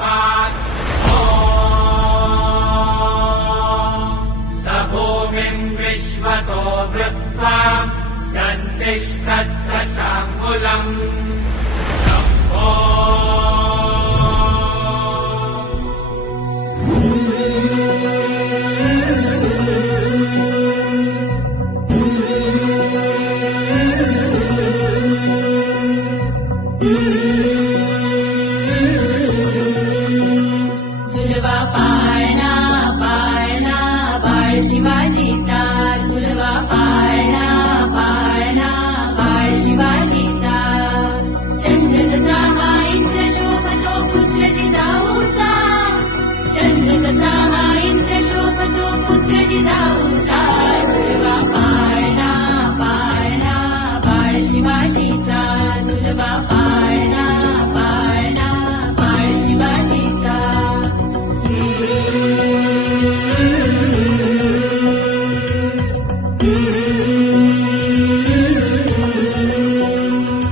पात् स भूमिम् विश्वतो वृत्वा दन्तिष्ठद्दशाङ्गुलम् झुलवा पाळणा पाळणा बाळ शिवाजीचा झुलवा पाळणा पाळणा बाळ शिवाजीचा चंद्र जसा हा इंद्र शोभतो पुत्र जिजाऊचा चंद्र जसा हा इंद्र शोभतो पुत्र जिजाऊचा झुलवा पाळणा पाळणा बाळ शिवाजीचा झुलवा